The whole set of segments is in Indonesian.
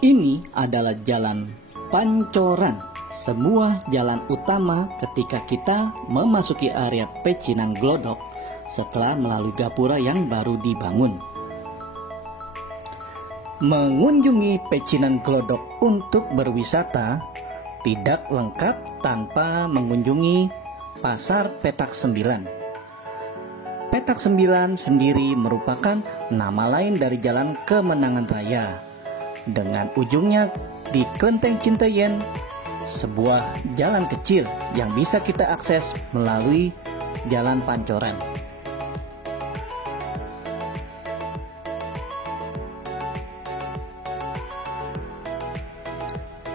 Ini adalah jalan Pancoran, sebuah jalan utama ketika kita memasuki area Pecinan Glodok setelah melalui gapura yang baru dibangun. Mengunjungi Pecinan Glodok untuk berwisata tidak lengkap tanpa mengunjungi Pasar Petak Sembilan. Petak Sembilan sendiri merupakan nama lain dari Jalan Kemenangan Raya, dengan ujungnya di Klenteng Cinteyen, sebuah jalan kecil yang bisa kita akses melalui Jalan Pancoran.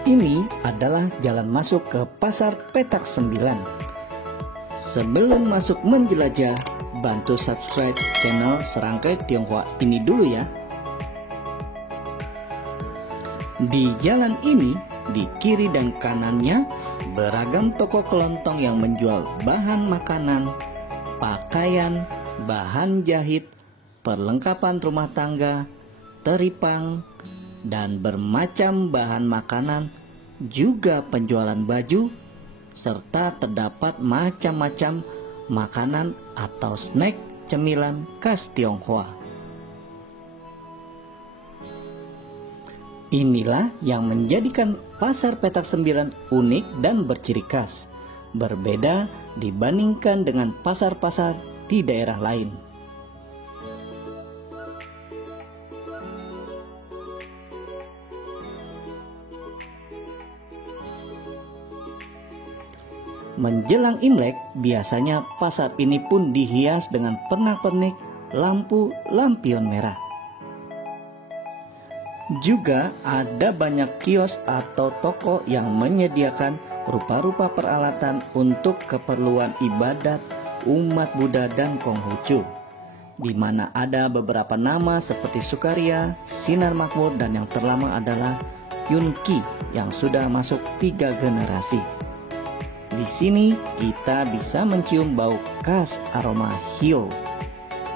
Ini adalah jalan masuk ke Pasar Petak Sembilan. Sebelum masuk menjelajah, bantu subscribe channel Serangkai Tionghoa ini dulu ya. Di jalan ini, di kiri dan kanannya beragam toko kelontong yang menjual bahan makanan, pakaian, bahan jahit, perlengkapan rumah tangga, teripang, dan bermacam bahan makanan, juga penjualan baju, serta terdapat macam-macam makanan atau snack cemilan khas Tionghoa. Inilah yang menjadikan Pasar Petak Sembilan unik dan berciri khas, berbeda dibandingkan dengan pasar-pasar di daerah lain. Menjelang Imlek, biasanya pasar ini pun dihias dengan pernak-pernik lampu lampion merah. Juga ada banyak kios atau toko yang menyediakan rupa-rupa peralatan untuk keperluan ibadat umat Buddha dan Konghucu, di mana ada beberapa nama seperti Sukaria, Sinar Makmur, dan yang terlama adalah Yunki yang sudah masuk 3 generasi. Di sini kita bisa mencium bau khas aroma hio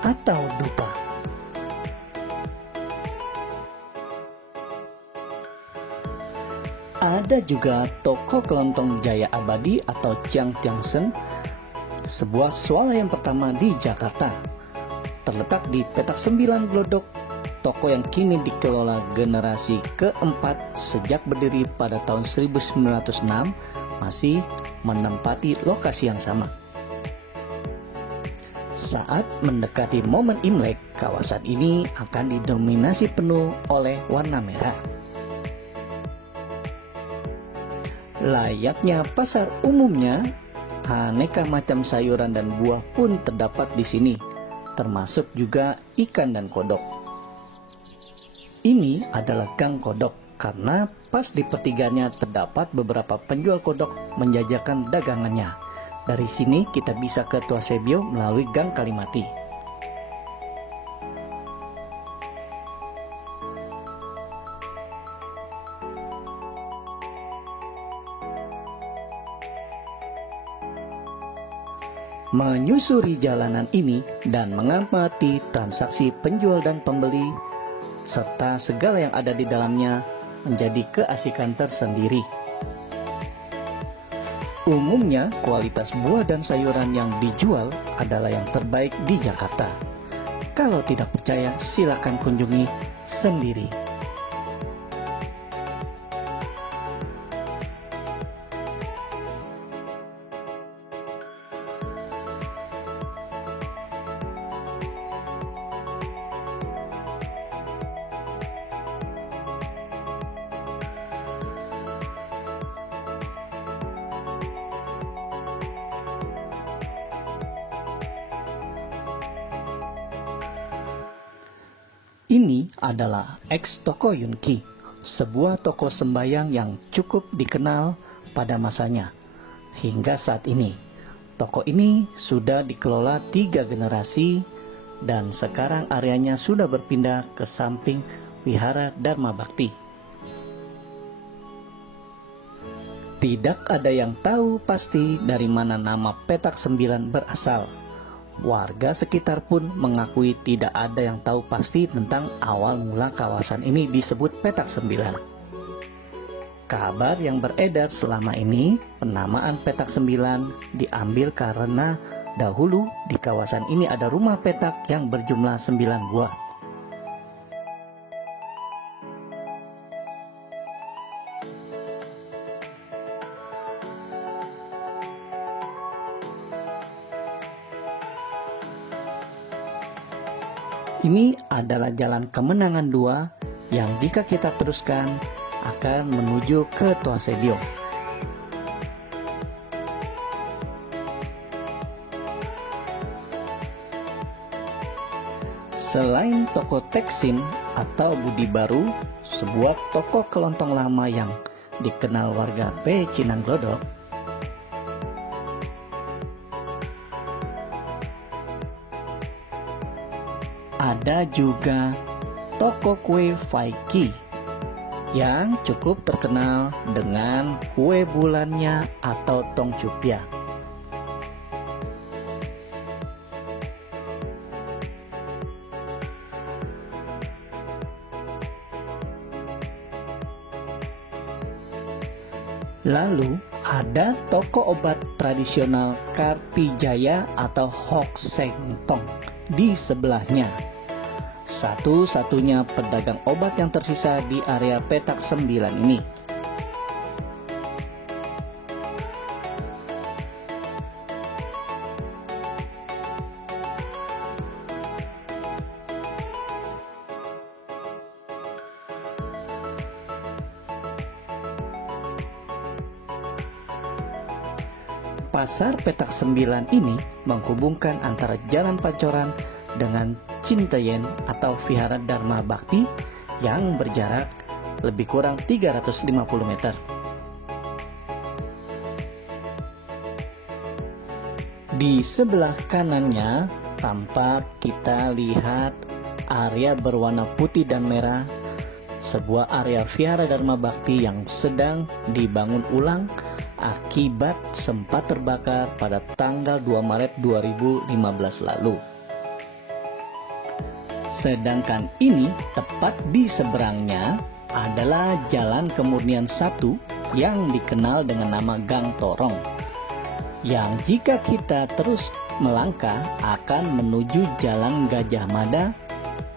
atau dupa. Ada juga toko kelontong Jaya Abadi atau Chiang Tiangsen, sebuah swalayan pertama di Jakarta. Terletak di Petak Sembilan Glodok, toko yang kini dikelola generasi keempat sejak berdiri pada tahun 1906 masih menempati lokasi yang sama. Saat mendekati momen Imlek, kawasan ini akan didominasi penuh oleh warna merah. Layaknya pasar umumnya, aneka macam sayuran dan buah pun terdapat di sini, termasuk juga ikan dan kodok. Ini adalah Gang Kodok karena pas di pertiganya terdapat beberapa penjual kodok menjajakan dagangannya. Dari sini kita bisa ke Tua Sebio melalui Gang Kalimati. Menyusuri jalanan ini dan mengamati transaksi penjual dan pembeli serta segala yang ada di dalamnya menjadi keasikan tersendiri. Umumnya kualitas buah dan sayuran yang dijual adalah yang terbaik di Jakarta. Kalau tidak percaya, silakan kunjungi sendiri. Ini adalah ex-toko Yunki, sebuah toko sembayang yang cukup dikenal pada masanya. Hingga saat ini, toko ini sudah dikelola 3 generasi dan sekarang areanya sudah berpindah ke samping Wihara Dharma Bakti. Tidak ada yang tahu pasti dari mana nama Petak Sembilan berasal. Warga sekitar pun mengakui tidak ada yang tahu pasti tentang awal mula kawasan ini disebut Petak Sembilan. Kabar yang beredar selama ini, penamaan petak 9 diambil karena dahulu di kawasan ini ada rumah petak yang berjumlah 9 buah. Ini adalah jalan kemenangan 2 yang jika kita teruskan akan menuju ke Toasedio. Selain toko Teksin atau Budi Baru, sebuah toko kelontong lama yang dikenal warga Pecinan Glodok, ada juga toko kue Faiki yang cukup terkenal dengan kue bulannya atau tong cupia. Lalu ada toko obat tradisional Kartijaya atau Hok Seng Tong di sebelahnya. Satu-satunya pedagang obat yang tersisa di area petak 9 ini. Pasar petak 9 ini menghubungkan antara Jalan Pancoran dengan Cinteyen atau Vihara Dharma Bakti yang berjarak lebih kurang 350 meter. Di sebelah kanannya tampak kita lihat area berwarna putih dan merah, sebuah area Vihara Dharma Bakti yang sedang dibangun ulang akibat sempat terbakar pada tanggal 2 Maret 2015 lalu. Sedangkan ini tepat di seberangnya adalah Jalan Kemurnian 1 yang dikenal dengan nama Gang Torong, yang jika kita terus melangkah akan menuju Jalan Gajah Mada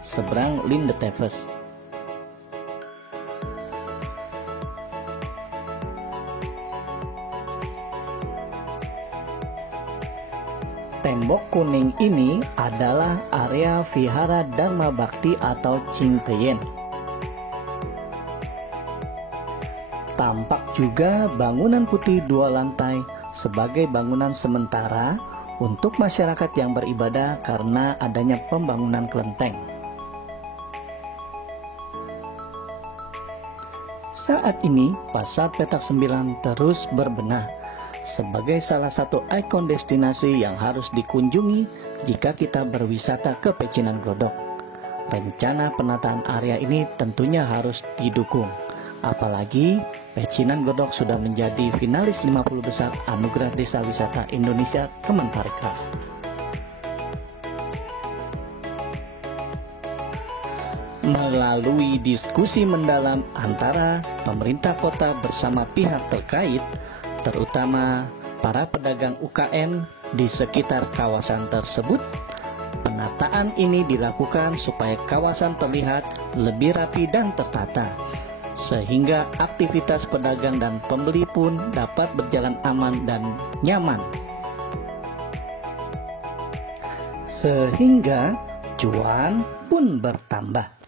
seberang Linde Tevez. Tembok kuning ini adalah area Vihara Dharma Bakti atau Cinteyen. Tampak juga bangunan putih 2 lantai sebagai bangunan sementara untuk masyarakat yang beribadah karena adanya pembangunan kelenteng. Saat ini, Pasar Petak 9 terus berbenah sebagai salah satu ikon destinasi yang harus dikunjungi jika kita berwisata ke Pecinan Glodok. Rencana penataan area ini tentunya harus didukung, apalagi Pecinan Glodok sudah menjadi finalis 50 besar Anugerah Desa Wisata Indonesia Kemenparekraf. Melalui diskusi mendalam antara pemerintah kota bersama pihak terkait, terutama para pedagang UKM di sekitar kawasan tersebut, penataan ini dilakukan supaya kawasan terlihat lebih rapi dan tertata, sehingga aktivitas pedagang dan pembeli pun dapat berjalan aman dan nyaman, sehingga cuan pun bertambah.